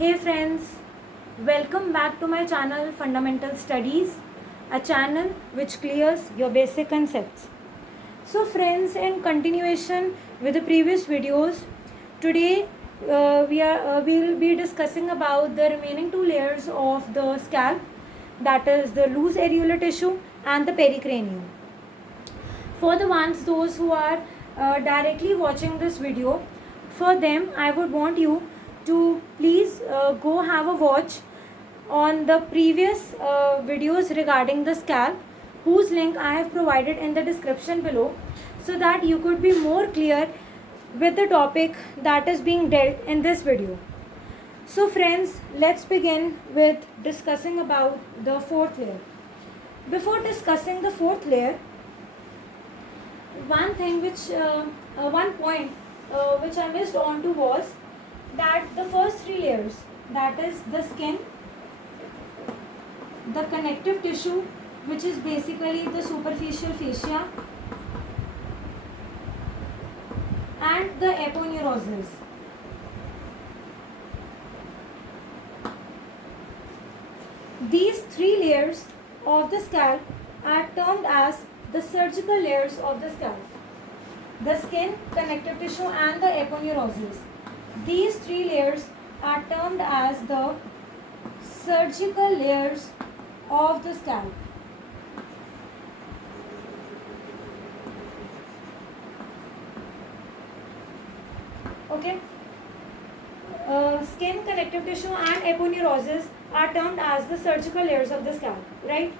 Hey friends, welcome back to my channel Fundamental Studies, a channel which clears your basic concepts. So friends, in continuation with the previous videos, today we'll be discussing about the remaining two layers of the scalp, that is the loose areolar tissue and the pericranium. For the ones those who are directly watching this video, for them I would want you to please go have a watch on the previous videos regarding the scalp, whose link I have provided in the description below, so that you could be more clear with the topic that is being dealt in this video. So friends, let's begin with discussing about the fourth layer. Before discussing the fourth layer, one point which I missed on to was that the first three layers, that is the skin, the connective tissue, which is basically the superficial fascia, and the aponeuroses. These three layers of the scalp are termed as the surgical layers of the scalp: the skin, connective tissue, and the aponeuroses. These three layers are termed as the surgical layers of the scalp. Okay. Skin, connective tissue, and aponeuroses are termed as the surgical layers of the scalp, right?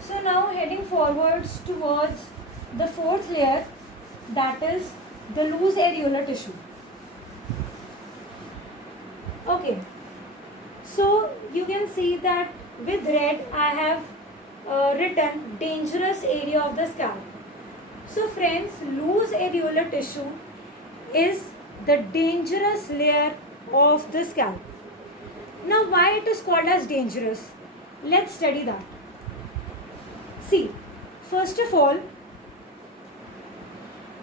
So now heading forwards towards the fourth layer, that is the loose areolar tissue. Okay, so you can see that with red I have written dangerous area of the scalp. So friends, loose areolar tissue is the dangerous layer of the scalp. Now why it is called as dangerous? Let's study that. See, first of all,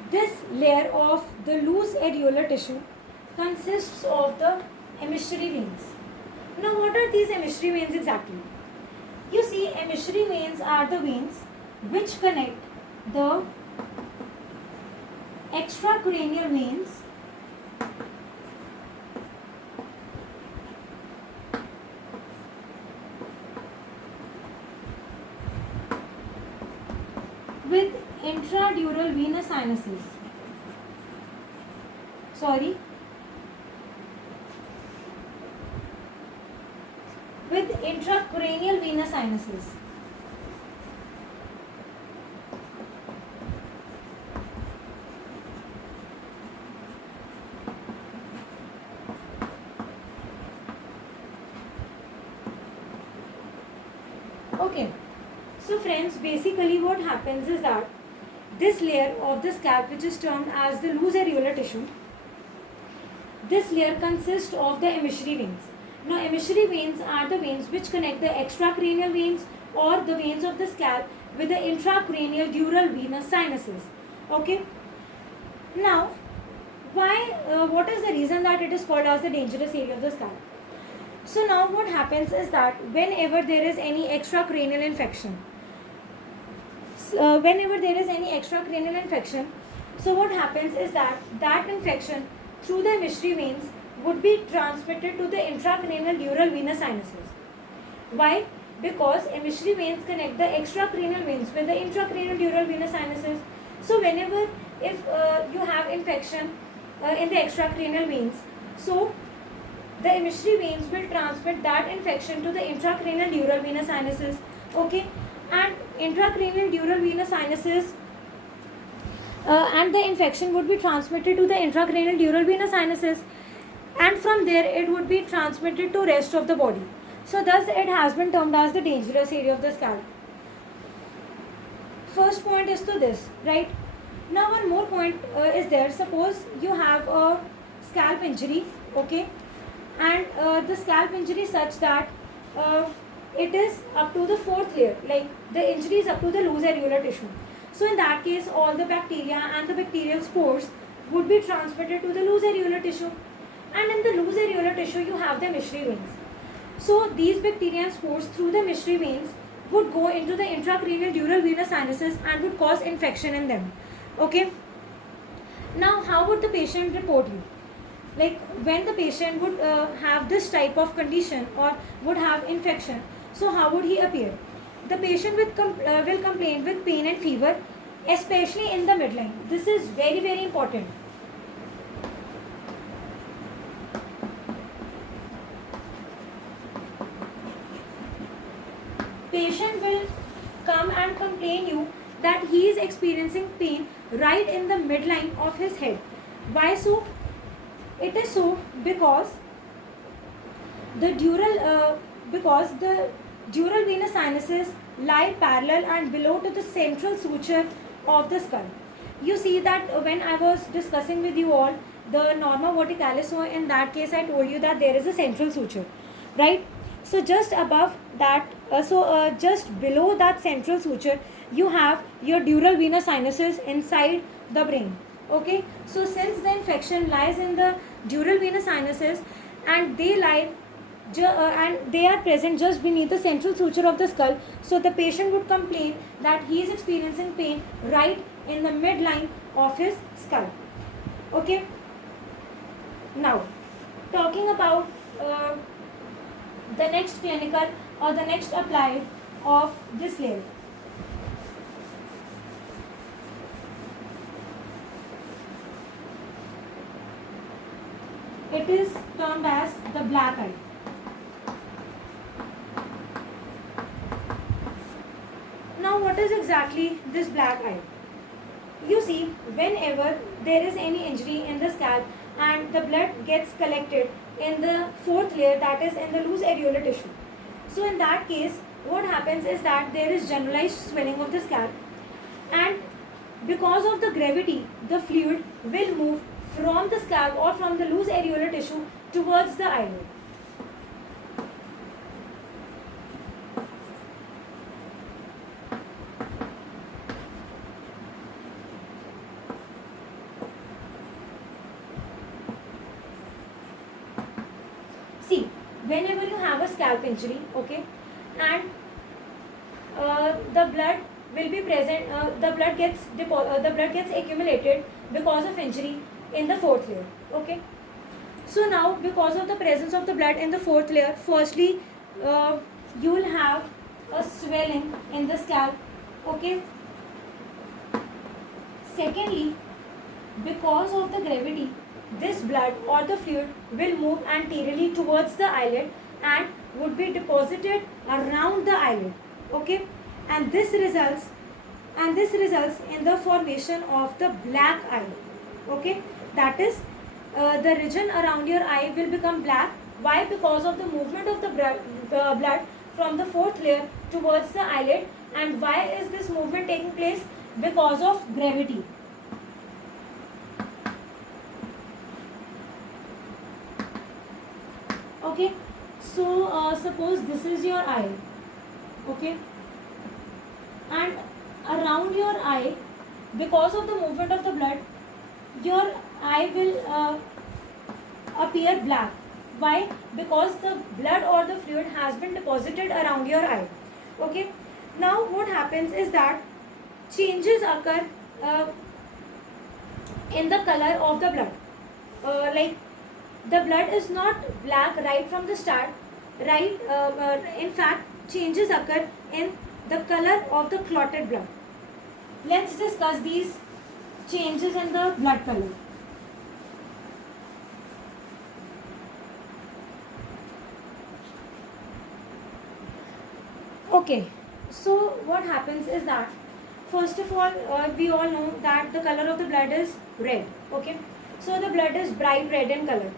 this layer of the loose areolar tissue consists of the emissary veins. Now what are these emissary veins exactly? You see, emissary veins are the veins which connect the extracranial veins with intradural venous sinuses. With intracranial venous sinuses. Okay. So friends, basically what happens is that this layer of the scalp, which is termed as the loose areolar tissue, this layer consists of the emissary veins. Now emissary veins are the veins which connect the extracranial veins or the veins of the scalp with the intracranial dural venous sinuses. Okay. Now, what is the reason that it is called as the dangerous area of the scalp? So now what happens is that whenever there is any extracranial infection, so what happens is that that infection through the emissary veins would be transmitted to the intracranial dural venous sinuses. Why? Because emissary veins connect the extracranial veins with the intracranial dural venous sinuses. So whenever if you have infection in the extracranial veins, so the emissary veins will transmit that infection to the intracranial dural venous sinuses. Okay, and intracranial dural venous sinuses and the infection would be transmitted to the intracranial dural venous sinuses, and from there it would be transmitted to rest of the body. So thus it has been termed as the dangerous area of the scalp. First point is to this, right? Now one more point is there. Suppose you have a scalp injury, okay, and the scalp injury is such that it is up to the fourth layer, like the injury is up to the loose areolar tissue. So in that case, all the bacteria and the bacterial spores would be transmitted to the loose areolar tissue. And in the loose loose areolar tissue, you have the Mishri veins. So these bacterial spores through the Mishri veins would go into the intracranial dural venous sinuses and would cause infection in them. Okay. Now, how would the patient report you? Like when the patient would have this type of condition or would have infection, so how would he appear? The patient will complain with pain and fever, especially in the midline. This is very, very important. Patient will come and complain you that he is experiencing pain right in the midline of his head. Why so? It is so because the dural venous sinuses lie parallel and below to the central suture of the skull. You see that when I was discussing with you all the norma verticalis, so in that case I told you that there is a central suture, right? So just above that, just below that central suture, you have your dural venous sinuses inside the brain. Okay, so since the infection lies in the dural venous sinuses and they lie and they are present just beneath the central suture of the skull, so the patient would complain that he is experiencing pain right in the midline of his skull. Okay, now talking about the next clinical or the next applied of this layer. It is termed as the black eye. Now, what is exactly this black eye? You see, whenever there is any injury in the scalp and the blood gets collected in the fourth layer, that is in the loose areolar tissue. So in that case, what happens is that there is generalized swelling of the scalp, and because of the gravity, the fluid will move from the scalp or from the loose areolar tissue towards the eyelid. See, whenever you have a scalp injury, okay, and the blood will be present, the blood gets accumulated because of injury in the fourth layer. Okay, so now because of the presence of the blood in the fourth layer, firstly you will have a swelling in the scalp. Okay, secondly, because of the gravity, this blood or the fluid will move anteriorly towards the eyelid and would be deposited around the eyelid. Okay, and this results in the formation of the black eye. Okay, that is the region around your eye will become black. Why? Because of the movement of the blood from the fourth layer towards the eyelid. And why is this movement taking place? Because of gravity. Okay, so suppose this is your eye. Okay, and around your eye, because of the movement of the blood, your eye will appear black. Why? Because the blood or the fluid has been deposited around your eye. Okay, now what happens is that changes occur in the color of the blood. Like the blood is not black right from the start, right? In fact, changes occur in the color of the clotted blood. Let's discuss these changes in the blood color. Okay, so what happens is that first of all, we all know that the color of the blood is red. Okay, so the blood is bright red in color.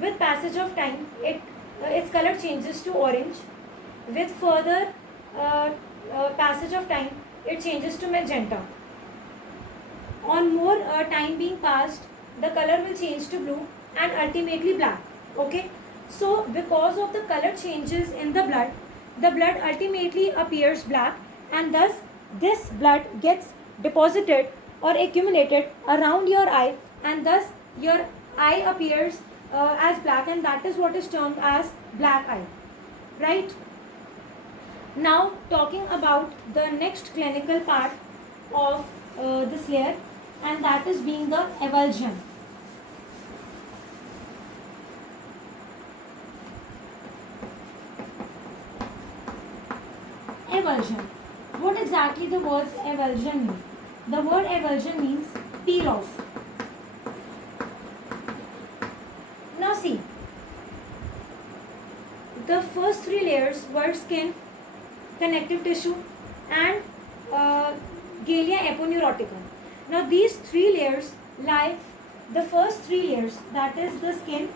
With passage of time, its color changes to orange. With further passage of time, it changes to magenta. On more time being passed, the color will change to blue and ultimately black. Okay, so because of the color changes in the blood ultimately appears black, and thus this blood gets deposited or accumulated around your eye, and thus your eye appears as black, and that is what is termed as black eye, right? Now talking about the next clinical part of this layer, and that is being the avulsion. Avulsion. What exactly the word avulsion means? The word avulsion means peel off. Now see, the first three layers were skin, connective tissue, and galea aponeurotica. Now these three layers lie, the first three layers, that is the skin,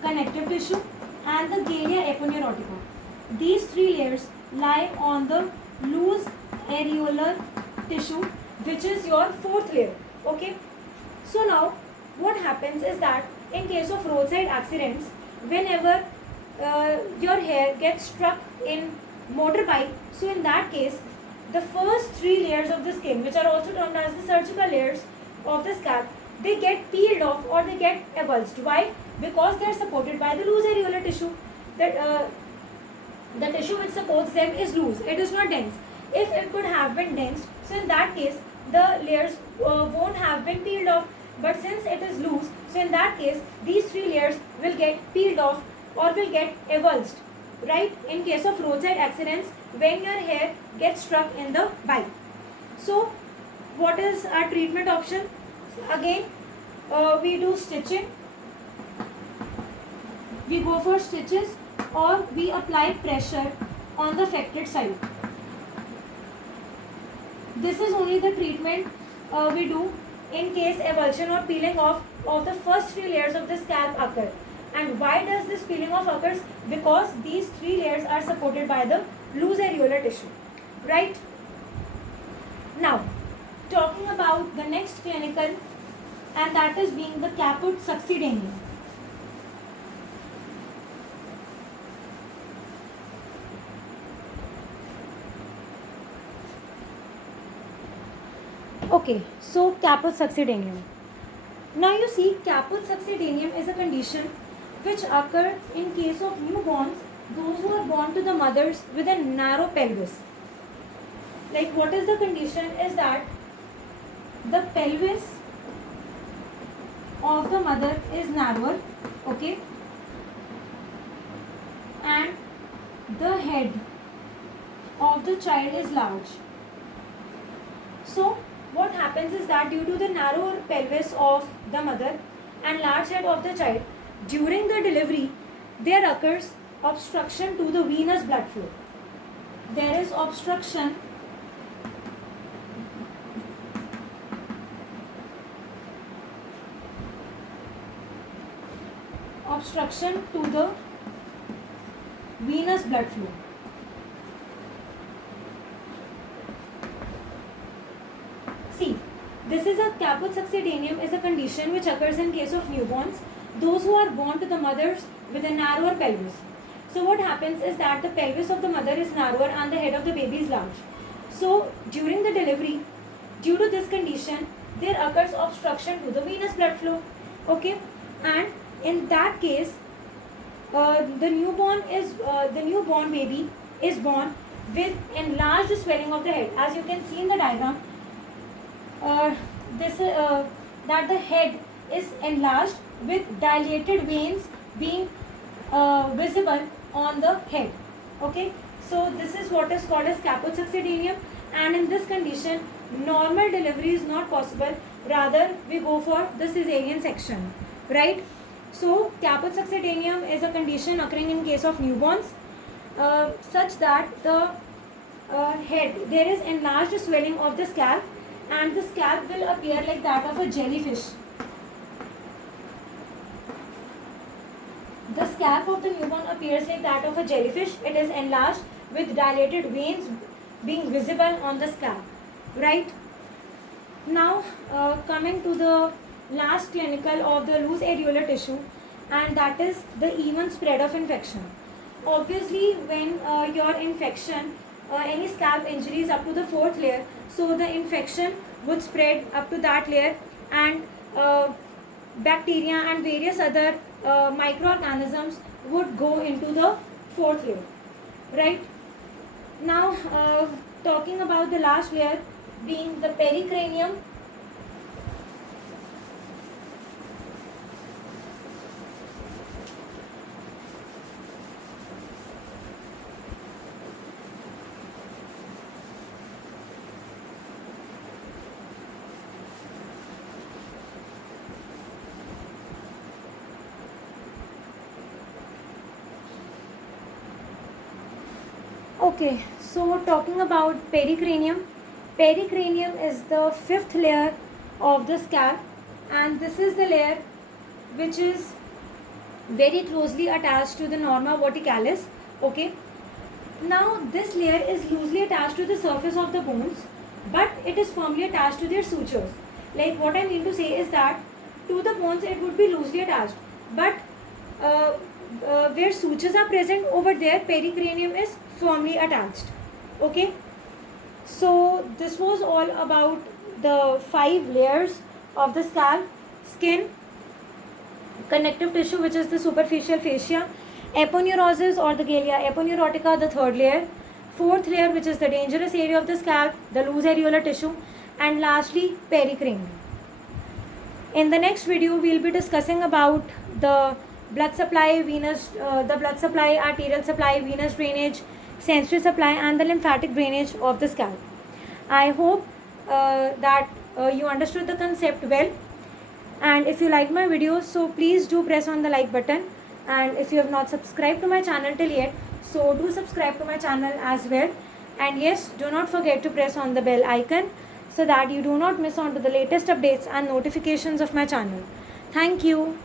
connective tissue, and the galea aponeurotica. These three layers lie on the loose areolar tissue, which is your fourth layer. Okay. So now what happens is that in case of roadside accidents, whenever your hair gets struck in motorbike, so in that case the first three layers of the skin, which are also termed as the surgical layers of the scalp, they get peeled off or they get avulsed. Why? Because they are supported by the loose areolar tissue. That the tissue which supports them is loose, it is not dense. If it could have been dense, so in that case the layers won't have been peeled off, but since it is loose, so in that case these three layers will get peeled off or will get avulsed, right, in case of roadside accidents when your hair gets struck in the bike. So what is our treatment option? Again, we do stitching, we go for stitches, or we apply pressure on the affected side. This is only the treatment we do in case avulsion or peeling off of the first three layers of the scalp occur. And why does this peeling off occurs? Because these three layers are supported by the loose areolar tissue, right? Now talking about the next clinical, and that is being the caput succedaneum. Okay, so caput succedaneum. Now you see, caput succedaneum is a condition which occur in case of newborns, those who are born to the mothers with a narrow pelvis. Like, what is the condition is that the pelvis of the mother is narrower, okay, and the head of the child is large. So what happens is that due to the narrow pelvis of the mother and large head of the child, during the delivery there occurs obstruction to the venous blood flow. There is obstruction to the venous blood flow. See, this is a caput succedaneum is a condition which occurs in case of newborns, those who are born to the mothers with a narrower pelvis. So what happens is that the pelvis of the mother is narrower and the head of the baby is large. So during the delivery, due to this condition, there occurs obstruction to the venous blood flow. Okay, and in that case, the newborn baby is born with enlarged swelling of the head. As you can see in the diagram, that the head is enlarged with dilated veins being visible on the head. Okay, so this is what is called as caput succedaneum, and in this condition normal delivery is not possible, rather we go for the cesarean section, right? So caput succedaneum is a condition occurring in case of newborns, such that the head, there is enlarged swelling of the scalp, and the scalp will appear like that of a jellyfish. The scalp of the newborn appears like that of a jellyfish. It is enlarged with dilated veins being visible on the scalp, right? Now coming to the last clinical of the loose areolar tissue, and that is the even spread of infection. Obviously when your infection, any scalp injury is up to the fourth layer, so the infection would spread up to that layer, and bacteria and various other microorganisms would go into the fourth layer, right? Now talking about the last layer being the pericranium. Okay, so talking about pericranium, pericranium is the fifth layer of the scalp, and this is the layer which is very closely attached to the norma verticalis. Okay, now this layer is loosely attached to the surface of the bones, but it is firmly attached to their sutures. Like what I mean to say is that to the bones it would be loosely attached, but uh, where sutures are present, over there pericranium is firmly attached. Okay, so this was all about the 5 layers of the scalp: skin, connective tissue which is the superficial fascia, aponeurosis or the galea aponeurotica, the third layer, fourth layer which is the dangerous area of the scalp, the loose areolar tissue, and lastly pericranium. In the next video we will be discussing about the blood supply, the blood supply, arterial supply, venous drainage, sensory supply, and the lymphatic drainage of the scalp. I hope that you understood the concept well, and if you like my videos, so please do press on the like button, and if you have not subscribed to my channel till yet, so do subscribe to my channel as well, and yes, do not forget to press on the bell icon so that you do not miss on to the latest updates and notifications of my channel. Thank you.